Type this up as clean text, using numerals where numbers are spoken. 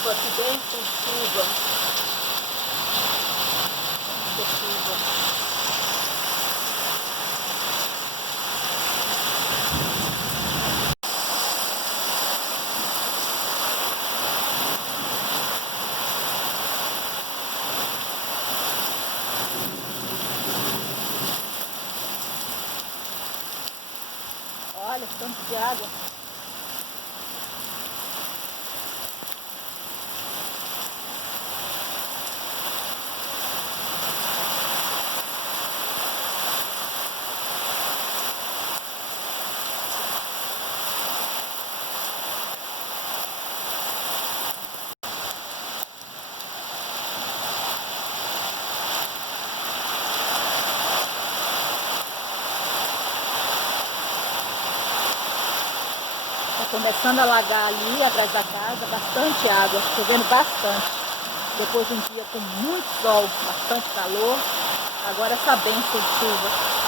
chuva aqui dentro, chuva. Muita chuva. Olha, tanto de água. Começando a alagar ali atrás da casa, bastante água, chovendo bastante. Depois de um dia com muito sol, bastante calor, agora essa bênção de chuva.